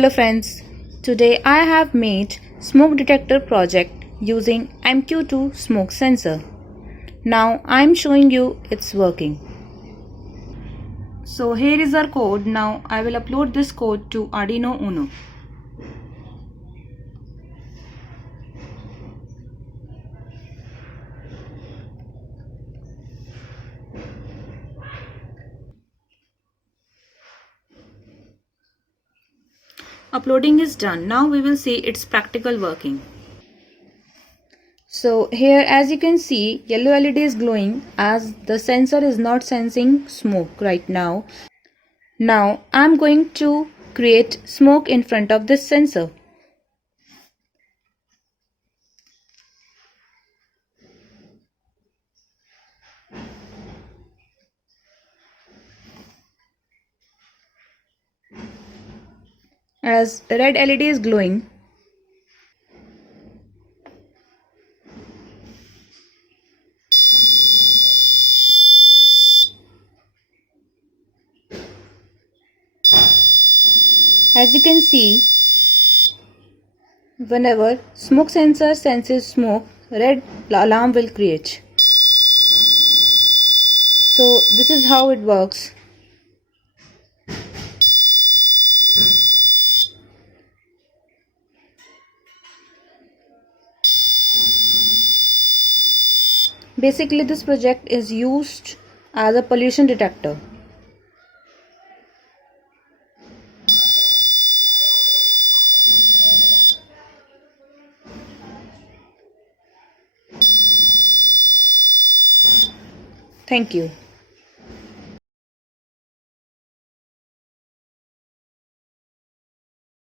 Hello friends, today I have made smoke detector project using MQ2 smoke sensor. Now I am showing you it's working. So here is our code. Now I will upload this code to Arduino Uno. Uploading is done. Now we will see its practical working. So here as you can see, yellow LED is glowing as the sensor is not sensing smoke right now. Now I am going to create smoke in front of this sensor. As red LED is glowing, as you can see, whenever smoke sensor senses smoke, red alarm will create. So this is how it works. Basically this project is used as a pollution detector. Thank you.